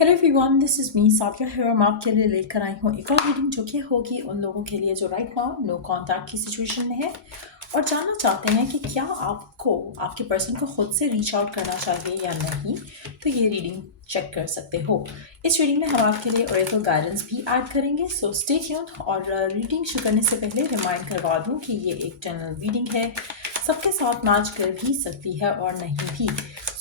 Hello everyone, this is me Sathiya है और मैं आपके लिए लेकर आई हूँ एक और रीडिंग जो कि होगी उन लोगों के लिए जो राइट नाउ नो कांटेक्ट की सिचुएशन में है और जानना चाहते हैं कि क्या आपको आपके पर्सन को खुद से रीच आउट करना चाहिए या नहीं। तो ये रीडिंग चेक कर सकते हो। इस रीडिंग में हम आपके लिए ओरेकल गाइडेंस भी ऐड करेंगे, सो स्टे ट्यून्ड। और रीडिंग शुरू करने से पहले रिमाइंड करवा दूँ कि ये एक जनरल रीडिंग है, सबके साथ मैच कर भी सकती है और नहीं भी।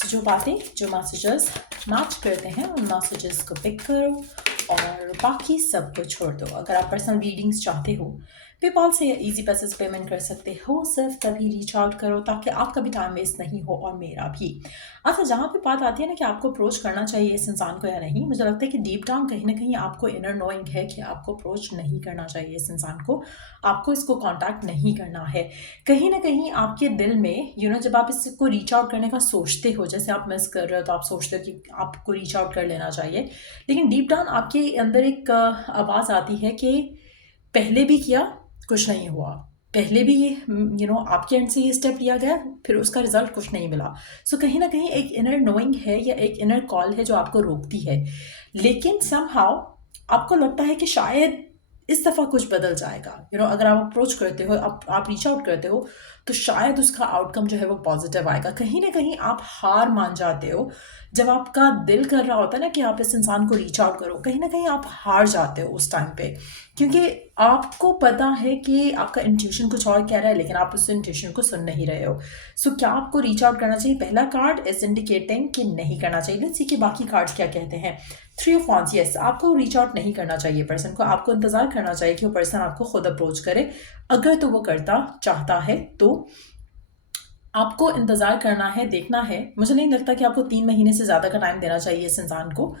तो जो बातें जो मैसेजेस मैच करते हैं उन मैसेजेस को पिक करो और बाकी सब को छोड़ दो। अगर आप पर्सनल रीडिंग्स चाहते हो पेपाल से या इजी पैसेज पेमेंट कर सकते हो, सिर्फ तभी रीच आउट करो ताकि आपका भी टाइम वेस्ट नहीं हो और मेरा भी। अच्छा, जहाँ पे बात आती है ना कि आपको अप्रोच करना चाहिए इस इंसान को या नहीं, मुझे लगता है कि डीप डाउन कहीं ना कहीं आपको इनर नोइंग है कि आपको अप्रोच नहीं करना चाहिए इस इंसान को, आपको इसको कांटेक्ट नहीं करना है। कहीं ना कहीं आपके दिल में जब आप इसको रीच आउट करने का सोचते हो, जैसे आप मिस कर रहे हो तो आप सोचते हो कि आपको रीच आउट कर लेना चाहिए, लेकिन डीप डाउन आपके अंदर एक आवाज़ आती है कि पहले भी किया, कुछ नहीं हुआ। पहले भी ये आपके एंड से ये स्टेप लिया गया, फिर उसका रिजल्ट कुछ नहीं मिला। सो कहीं ना कहीं एक इनर नोइंग है या एक इनर कॉल है जो आपको रोकती है, लेकिन समहाउ आपको लगता है कि शायद इस दफ़ा कुछ बदल जाएगा। अगर आप अप्रोच करते हो, आप रीच आउट करते हो, तो शायद उसका आउटकम जो है वो पॉजिटिव आएगा। कहीं ना कहीं आप हार मान जाते हो जब आपका दिल कर रहा होता है ना कि आप इस इंसान को रीच आउट करो, कहीं ना कहीं आप हार जाते हो उस टाइम पे, क्योंकि आपको पता है कि आपका इंट्यूशन कुछ और कह रहा है लेकिन आप उस इंट्यूशन को सुन नहीं रहे हो। सो क्या आपको रीच आउट करना चाहिए? पहला कार्ड इज इंडिकेटिंग कि नहीं करना चाहिए। लेट्स सी कि बाकी कार्ड्स क्या कहते हैं। थ्री ऑफ वांड्स, यस, आपको रीच आउट नहीं करना चाहिए पर्सन को, आपको इंतजार करना चाहिए कि वो पर्सन आपको खुद अप्रोच करे। अगर तो वो करता चाहता है तो आपको इंतजार करना है, देखना है। मुझे नहीं लगता कि आपको 3 महीने से ज़्यादा का टाइम देना चाहिए इस इंसान को।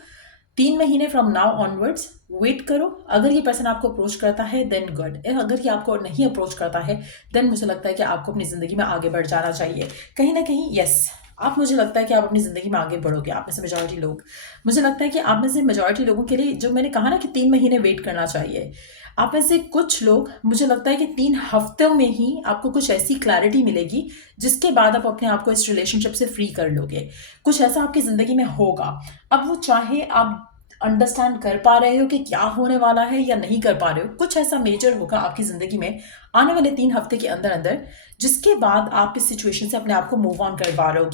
3 महीने फ्रॉम नाउ ऑनवर्ड्स वेट करो। अगर ये पर्सन आपको अप्रोच करता है देन गुड, अगर ये आपको नहीं अप्रोच करता है देन मुझे लगता है कि आपको अपनी ज़िंदगी में आगे बढ़ जाना चाहिए। कहीं ना कहीं यस, आप, मुझे लगता है कि आप अपनी ज़िंदगी में आगे बढ़ोगे। आप में से मेजॉरिटी लोग, मुझे लगता है कि आप में से मेजॉरिटी लोगों के लिए, जो मैंने कहा ना कि 3 महीने वेट करना चाहिए, आप में से कुछ लोग, मुझे लगता है कि 3 हफ्तों में ही आपको कुछ ऐसी क्लैरिटी मिलेगी जिसके बाद आप अपने आप को इस रिलेशनशिप से फ्री कर लोगे। कुछ ऐसा आपकी ज़िंदगी में होगा। अब वो चाहे आप अंडरस्टैंड कर पा रहे हो कि क्या होने वाला है या नहीं कर पा रहे हो, कुछ ऐसा मेजर होगा आपकी ज़िंदगी में आने वाले 3 हफ्ते के अंदर अंदर, जिसके बाद आप इस सिचुएशन से अपने आप को मूव ऑन कर पा रहे हो।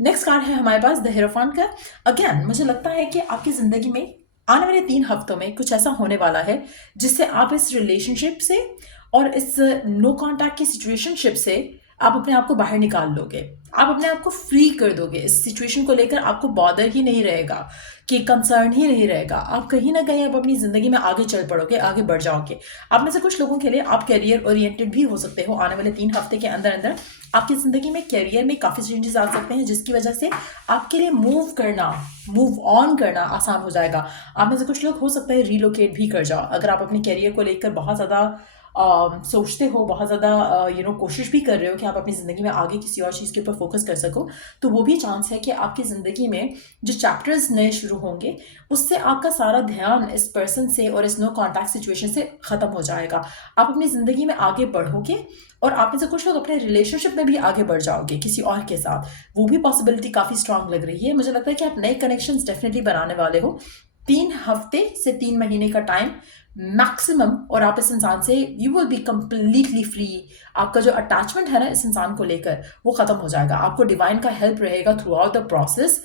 नेक्स्ट कार्ड है हमारे पास द हेरोफेंट का। अगेन मुझे लगता है कि आपकी ज़िंदगी में आने वाले 3 हफ्तों में कुछ ऐसा होने वाला है जिससे आप इस रिलेशनशिप से और इस नो कॉन्टैक्ट की सिचुएशनशिप से आप अपने आप को बाहर निकाल लोगे। आप अपने आप को फ्री कर दोगे। इस सिचुएशन को लेकर आपको बॉदर ही नहीं रहेगा, कि कंसर्न ही नहीं रहेगा। आप कहीं ना कहीं आप अपनी ज़िंदगी में आगे चल पड़ोगे, आगे बढ़ जाओगे। आप में से कुछ लोगों के लिए आप करियर ओरिएंटेड भी हो सकते हो। आने वाले 3 हफ्ते के अंदर अंदर आपकी ज़िंदगी में करियर में काफ़ी चेंजेस आ सकते हैं, जिसकी वजह से आपके लिए मूव ऑन करना आसान हो जाएगा। आप में से कुछ लोग हो सकता है रिलोकेट भी कर जाओ। अगर आप अपने करियर को लेकर बहुत ज़्यादा सोचते हो, बहुत ज़्यादा कोशिश भी कर रहे हो कि आप अपनी ज़िंदगी में आगे किसी और चीज़ के ऊपर फोकस कर सको, तो वो भी चांस है कि आपकी ज़िंदगी में जो चैप्टर्स नए शुरू होंगे उससे आपका सारा ध्यान इस पर्सन से और इस नो कॉन्टैक्ट सिचुएशन से ख़त्म हो जाएगा। आप अपनी ज़िंदगी में आगे बढ़ोगे और आप में से कुछ लोग अपने रिलेशनशिप में भी आगे बढ़ जाओगे किसी और के साथ। वो भी पॉसिबिलिटी काफ़ी स्ट्रांग लग रही है। मुझे लगता है कि आप नए कनेक्शंस डेफिनेटली बनाने वाले हो। 3 हफ्ते से 3 महीने का टाइम मैक्सिमम, और आप इस इंसान से you will be completely free. आपका जो अटैचमेंट है ना इस इंसान को लेकर वो खत्म हो जाएगा। आपको डिवाइन का हेल्प रहेगा थ्रू आउट द प्रोसेस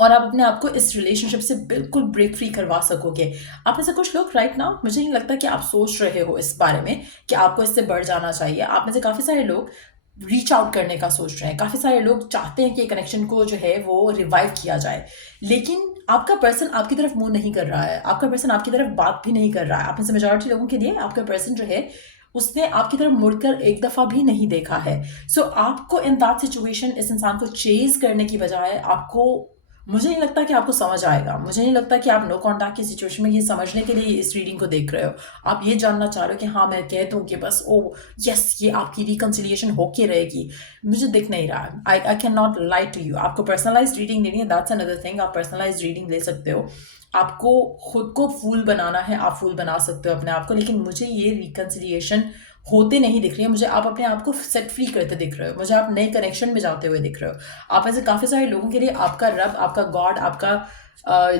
और आप अपने आप को इस रिलेशनशिप से बिल्कुल ब्रेक फ्री करवा सकोगे। आप में से कुछ लोग राइट नाउ, मुझे नहीं लगता कि आप सोच रहे हो इस बारे में कि आपको इससे बढ़ जाना चाहिए। आप में से काफ़ी सारे लोग रीच आउट करने का सोच रहे हैं। काफ़ी सारे लोग चाहते हैं कि कनेक्शन को जो है वो रिवाइव किया जाए, लेकिन आपका पर्सन आपकी तरफ मुंह नहीं कर रहा है। आपका पर्सन आपकी तरफ बात भी नहीं कर रहा है। आप में से मेजॉरिटी लोगों के लिए आपका पर्सन जो है उसने आपकी तरफ मुड़कर एक दफ़ा भी नहीं देखा है। सो आपको इन दैट सिचुएशन इस इंसान को चेज करने की बजाय आपको, मुझे नहीं लगता कि आपको समझ आएगा। मुझे नहीं लगता कि आप नो कॉन्टैक्ट की सिचुएशन में ये समझने के लिए इस रीडिंग को देख रहे हो। आप ये जानना चाह रहे हो कि हाँ मैं कह दूँ कि बस ओ यस ये आपकी रिकन्सिलिएशन होके रहेगी। मुझे दिख नहीं रहा। I can not lie to you. आपको पर्सनलाइज रीडिंग लेनी है, दैट्स अनदर थिंग। आप पर्सनलाइज रीडिंग ले सकते हो। आपको खुद को फूल बनाना है, आप फूल बना सकते हो अपने आप को, लेकिन मुझे ये रिकन्सिलिएशन होते नहीं दिख रही है मुझे, आप अपने आप को सेट फ्री करते दिख रहे हो, मुझे आप नए कनेक्शन में जाते हुए दिख रहे हो। आप ऐसे काफ़ी सारे लोगों के लिए आपका रब, आपका गॉड, आपका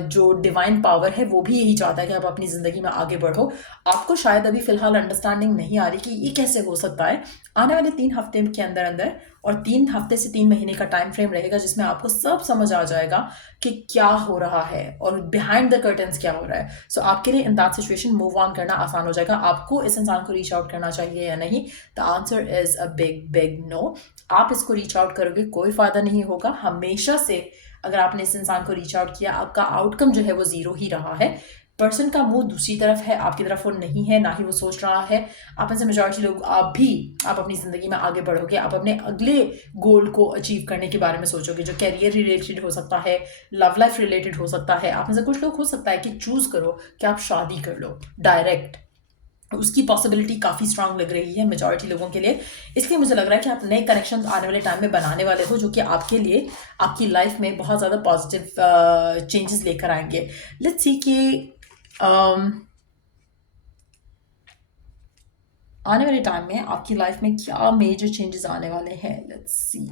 जो डिवाइन पावर है वो भी यही चाहता है कि आप अपनी ज़िंदगी में आगे बढ़ो। आपको शायद अभी फ़िलहाल अंडरस्टैंडिंग नहीं आ रही कि ये कैसे हो सकता है। आने वाले 3 हफ्ते के अंदर अंदर, और 3 हफ्ते से 3 महीने का टाइम फ्रेम रहेगा जिसमें आपको सब समझ आ जाएगा कि क्या हो रहा है और बिहाइंड द कर्टन्स क्या हो रहा है। सो आपके लिए in that situation move on करना आसान हो जाएगा। आपको इस इंसान को रीच आउट करना चाहिए या नहीं, the answer is a big big no. आप इसको रीच आउट करोगे कोई फ़ायदा नहीं होगा। हमेशा से अगर आपने इस इंसान को रीच आउट किया, आपका आउटकम जो है वो ज़ीरो ही रहा है। पर्सन का मुंह दूसरी तरफ है, आपकी तरफ वो नहीं है, ना ही वो सोच रहा है। आप ऐसे मेजॉरिटी लोग, आप अपनी ज़िंदगी में आगे बढ़ोगे, आप अपने अगले गोल को अचीव करने के बारे में सोचोगे, जो कैरियर रिलेटेड हो सकता है, लव लाइफ रिलेटेड हो सकता है। आप में से कुछ लोग हो सकता है कि चूज़ करो कि आप शादी कर लो डायरेक्ट, उसकी पॉसिबिलिटी काफ़ी स्ट्रांग लग रही है मेजॉरिटी लोगों के लिए। इसलिए मुझे लग रहा है कि आप नए कनेक्शंस आने वाले टाइम में बनाने वाले हो, जो कि आपके लिए आपकी लाइफ में बहुत ज़्यादा पॉजिटिव चेंजेस लेकर आएंगे। लेट्स सी कि आने वाले टाइम में आपकी लाइफ में क्या मेजर चेंजेस आने वाले हैं। Let's see.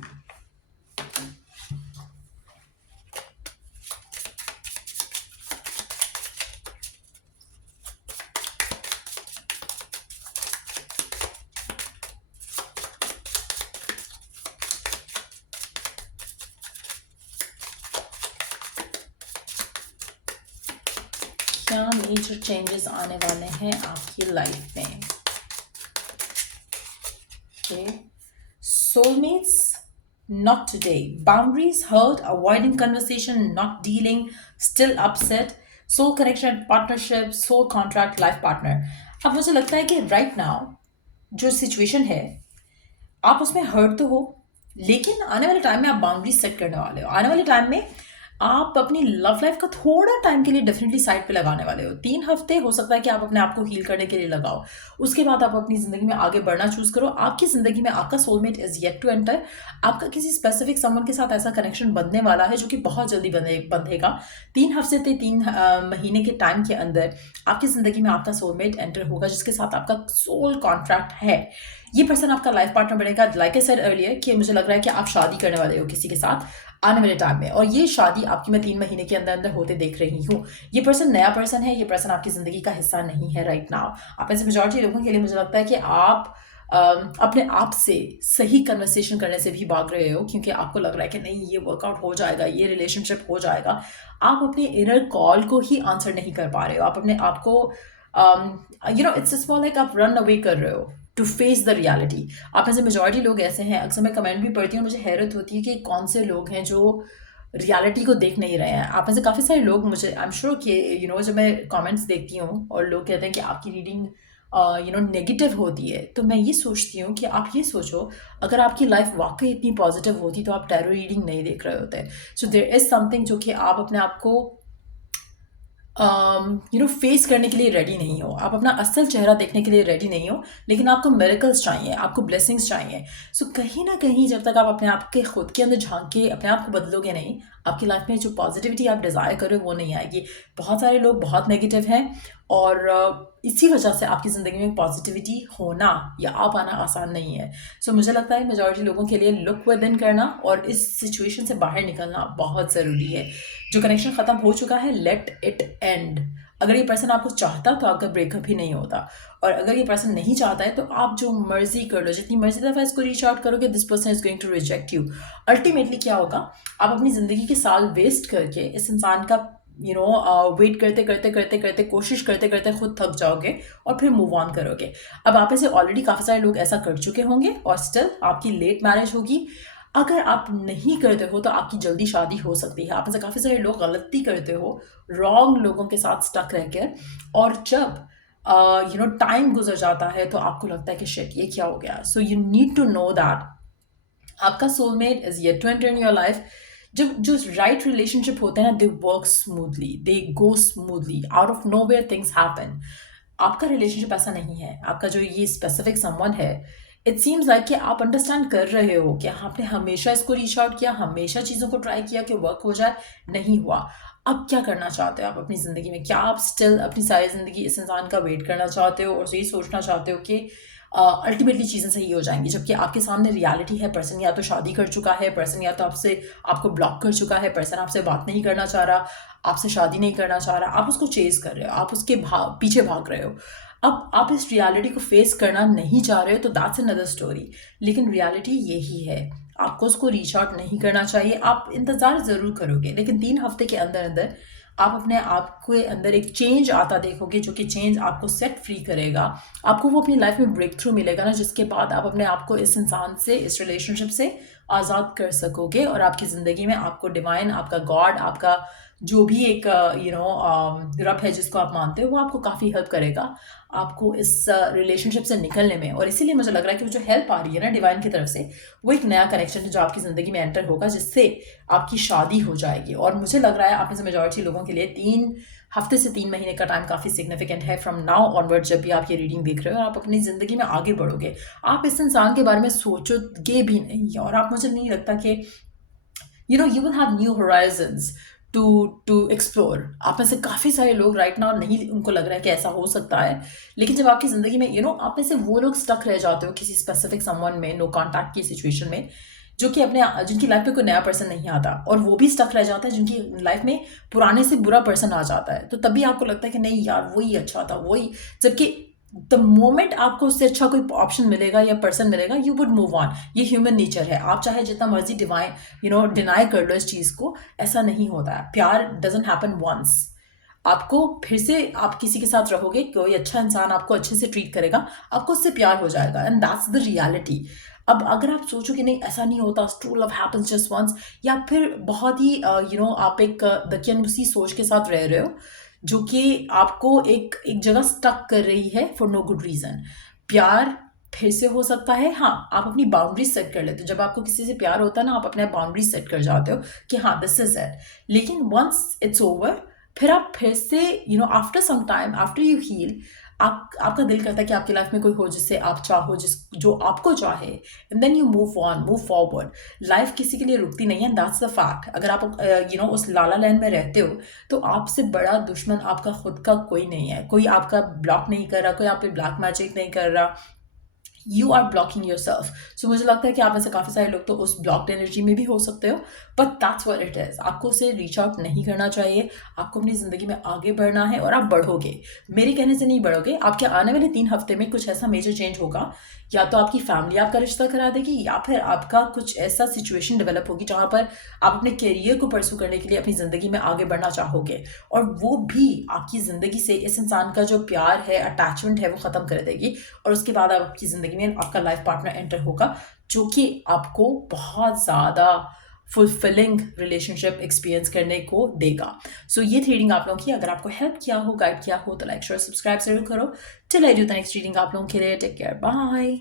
क्या मेजर चेंजेस आने वाले हैं आपकी लाइफ में। Okay. Soulmates, not today. Boundaries hurt, avoiding conversation, not dealing, still upset. Soul connection, partnership, soul contract, life partner. अब मुझे लगता है कि right now जो सिचुएशन है, आप उसमें हर्ट तो हो, लेकिन आने वाले टाइम में आप बाउंड्रीज सेट करने वाले हो। आने वाले टाइम में आप अपनी लव लाइफ का थोड़ा टाइम के लिए डेफिनेटली साइड पे लगाने वाले हो। 3 हफ्ते हो सकता है कि आप अपने आप को हील करने के लिए लगाओ, उसके बाद आप अपनी ज़िंदगी में आगे बढ़ना चूज़ करो। आपकी ज़िंदगी में आपका soulmate is yet to enter. आपका किसी स्पेसिफिक समवन के साथ ऐसा कनेक्शन बनने वाला है जो कि बहुत जल्दी बंधेगा। 3 हफ्ते से 3 महीने के टाइम के अंदर आपकी ज़िंदगी में आपका सोलमेट एंटर होगा, जिसके साथ आपका सोल कॉन्ट्रैक्ट है। ये पर्सन आपका लाइफ पार्टनर बनेगा। लाइक आई सेड अर्लियर कि मुझे लग रहा है कि आप शादी करने वाले हो किसी के साथ आने वाले टाइम में, और ये शादी आपकी मैं 3 महीने के अंदर अंदर होते देख रही हूँ। ये पर्सन नया पर्सन है, ये पर्सन आपकी ज़िंदगी का हिस्सा नहीं है राइट नाउ। आप ऐसे मेजॉरिटी लोगों के लिए मुझे लगता है कि आप अपने आप से सही कन्वर्सेशन करने से भी भाग रहे हो, क्योंकि आपको लग रहा है कि नहीं ये वर्कआउट हो जाएगा, ये रिलेशनशिप हो जाएगा। आप अपने इनर कॉल को ही आंसर नहीं कर पा रहे हो। आप अपने आप को इट्स स्मॉल लाइक आप रन अवे कर रहे हो टू फेस द रियलिटी। आप ऐसे मेजॉरिटी लोग ऐसे हैं, अक्सर मैं कमेंट भी पढ़ती हूँ, मुझे हैरत होती है कि कौन से लोग हैं जो रियलिटी को देख नहीं रहे हैं। आप में से काफ़ी सारे लोग, मुझे आई एम श्योर कि जब मैं कमेंट्स देखती हूँ और लोग कहते हैं कि आपकी रीडिंग नेगेटिव होती है, तो मैं ये सोचती हूँ कि आप ये सोचो, अगर आपकी लाइफ वाकई इतनी पॉजिटिव होती तो आप टैरो रीडिंग नहीं देख रहे होते। सो देयर इज़ समथिंग जो कि आप अपने आप को फेस करने के लिए रेडी नहीं हो, आप अपना असल चेहरा देखने के लिए रेडी नहीं हो, लेकिन आपको मिरेकल्स चाहिए, आपको ब्लेसिंग्स चाहिए। सो कहीं ना कहीं जब तक आप अपने आप के खुद के अंदर झांक के अपने आप को बदलोगे नहीं, आपकी लाइफ में जो पॉजिटिविटी आप डिज़ायर करो वो नहीं आएगी। बहुत सारे लोग बहुत नेगेटिव हैं, और इसी वजह से आपकी ज़िंदगी में पॉजिटिविटी होना या आ पाना आसान नहीं है। सो मुझे लगता है मेजॉरिटी लोगों के लिए लुक विद इन करना और इस सिचुएशन से बाहर निकलना बहुत ज़रूरी है। जो कनेक्शन ख़त्म हो चुका है, लेट इट एंड। अगर ये पर्सन आपको चाहता तो आपका ब्रेकअप ही नहीं होता, और अगर ये पर्सन नहीं चाहता है तो आप जो मर्जी कर लो, जितनी मर्जी दफ़ा इसको रीच आउट करोगे, this person is going to reject you. Ultimately क्या होगा, आप अपनी ज़िंदगी के साल वेस्ट करके इस इंसान का वेट करते करते करते करते कोशिश करते करते खुद थक जाओगे और फिर मूव ऑन करोगे। अब आप ऐसे ऑलरेडी काफ़ी सारे लोग ऐसा कर चुके होंगे, और स्टिल आपकी लेट मैरिज होगी। अगर आप नहीं करते हो तो आपकी जल्दी शादी हो सकती है। आप में से काफ़ी सारे लोग गलती करते हो रॉन्ग लोगों के साथ स्टक रह कर, और जब टाइम गुजर जाता है तो आपको लगता है कि शिट ये क्या हो गया। So you need to know that आपका soulmate is yet to enter in your life. जब जो राइट रिलेशनशिप होते हैं ना, they work smoothly, they go smoothly, out of nowhere things happen. आपका रिलेशनशिप ऐसा नहीं है। आपका जो ये स्पेसिफिक समवन है, इट सीम्स लाइक कि आप अंडरस्टैंड कर रहे हो कि आपने हमेशा इसको रीच आउट किया, हमेशा चीज़ों को ट्राई किया कि वर्क हो जाए, नहीं हुआ। अब क्या करना चाहते हो आप अपनी ज़िंदगी में? क्या आप स्टिल अपनी सारी ज़िंदगी इस इंसान का वेट करना चाहते हो और यही सोचना चाहते हो कि अल्टीमेटली चीज़ें सही हो जाएंगी। जबकि आपके सामने रियलिटी है, पर्सन या तो शादी कर चुका है, पर्सन या तो आपको ब्लॉक कर चुका है, पर्सन आपसे बात नहीं करना चाह रहा, आपसे शादी नहीं करना चाह रहा, आप उसको चेज कर रहे हो, आप उसके पीछे भाग रहे हो। अब आप इस रियलिटी को फेस करना नहीं चाह रहे हो तो दैट्स अनदर स्टोरी। लेकिन रियलिटी यही है, आपको उसको रीच आउट नहीं करना चाहिए। आप इंतज़ार ज़रूर करोगे, लेकिन 3 हफ्ते के अंदर अंदर आप अपने आप के अंदर एक चेंज आता देखोगे, जो कि चेंज आपको सेट फ्री करेगा। आपको वो अपनी लाइफ में ब्रेक थ्रू मिलेगा ना, जिसके बाद आप अपने आप को इस इंसान से, इस रिलेशनशिप से आज़ाद कर सकोगे और आपकी ज़िंदगी में आपको डिवाइन, आपका गॉड, आपका जो भी एक रब है जिसको आप मानते हो, वो आपको काफ़ी हेल्प करेगा आपको इस रिलेशनशिप से निकलने में। और इसीलिए मुझे लग रहा है कि वो जो हेल्प आ रही है ना डिवाइन की तरफ से, वो एक नया कनेक्शन है जो आपकी ज़िंदगी में एंटर होगा, जिससे आपकी शादी हो जाएगी। और मुझे लग रहा है आप में से मेजॉरिटी लोगों के लिए 3 हफ्ते से 3 महीने का टाइम काफ़ी सिग्निफिकेंट है फ्रॉम नाउ ऑनवर्ड। जब भी आप ये रीडिंग देख रहे हो और आप अपनी ज़िंदगी में आगे बढ़ोगे, आप इस इंसान के बारे में सोचोगे भी नहीं, और आप, मुझे नहीं लगता कि you will have new horizons to explore। आप में से काफ़ी सारे लोग राइट नाउ नहीं, उनको लग रहा है कि ऐसा हो सकता है, लेकिन जब आपकी ज़िंदगी में आप में से वो लोग स्टक रह जाते हो किसी स्पेसिफिक समवन में, नो कॉन्टैक्ट की सिचुएशन में, जो कि जिनकी लाइफ में कोई नया पर्सन नहीं आता, और वो भी स्टक रह जाता है जिनकी लाइफ में पुराने से बुरा पर्सन आ जाता है, तो तभी आपको लगता है कि नहीं यार वही अच्छा था, वही। जबकि द मोमेंट आपको उससे अच्छा कोई ऑप्शन मिलेगा या पर्सन मिलेगा, यू वुड मूव ऑन। ये ह्यूमन नेचर है। आप चाहे जितना मर्जी डिनाई कर लो इस चीज़ को, ऐसा नहीं होता है। प्यार डजंट हैपन वंस। आपको फिर से, आप किसी के साथ रहोगे, कोई अच्छा इंसान आपको अच्छे से ट्रीट करेगा, आपको उससे प्यार हो जाएगा, एंड दैट्स द रियलिटी। अब अगर आप सोचो कि नहीं ऐसा नहीं होता, true love happens just once, या फिर बहुत ही आप एक दकियानुसी सोच के साथ रह रहे हो, जो कि आपको एक एक जगह स्टक कर रही है फॉर नो गुड रीज़न। प्यार फिर से हो सकता है, हाँ, आप अपनी बाउंड्रीज सेट कर लेते हो। जब आपको किसी से प्यार होता है ना, आप अपने बाउंड्रीज सेट कर जाते हो कि हाँ दिस इज इट। लेकिन वंस इट्स ओवर, फिर आप फिर से after some time, after you heal, आपका दिल करता है कि आपकी लाइफ में कोई हो जिससे आप चाहो, जो आपको चाहे, and then you move on, move forward. Life किसी के लिए रुकती नहीं है, दैट्स द फैक्ट। अगर आप उस लाला लैंड में रहते हो, तो आपसे बड़ा दुश्मन आपका खुद का कोई नहीं है। कोई आपका ब्लॉक नहीं कर रहा, कोई आप पे ब्लैक मैजिक नहीं कर रहा, you are blocking yourself. So मुझे लगता है कि आप में से काफ़ी सारे लोग तो उस ब्लॉक्ड एनर्जी में भी हो सकते हो, but that's what it is. आपको उसे रीच आउट नहीं करना चाहिए। आपको अपनी ज़िंदगी में आगे बढ़ना है, और आप बढ़ोगे। मेरे कहने से नहीं बढ़ोगे, आपके आने वाले 3 हफ्ते में कुछ ऐसा मेजर चेंज होगा। या तो आपकी फैमिली आपका रिश्ता करा देगी, या फिर आपका कुछ ऐसा सिचुएशन डेवलप होगी जहाँ पर आप अपने करियर को परस्यू करने के लिए अपनी ज़िंदगी में आगे बढ़ना चाहोगे, और वो भी आपकी ज़िंदगी से इस इंसान का जो प्यार है, अटैचमेंट है, वो ख़त्म कर देगी। और उसके बाद आपकी ज़िंदगी में आपका लाइफ पार्टनर एंटर होगा, जो कि आपको बहुत ज़्यादा फुलफिलिंग रिलेशनशिप एक्सपीरियंस करने को देगा। सो ये रीडिंग आप लोगों की अगर आपको हेल्प किया हो, गाइड किया हो, तो लाइक शेयर सब्सक्राइब जरूर करो। Till I do the next reading आप लोगों के लिए, टेक केयर, बाय।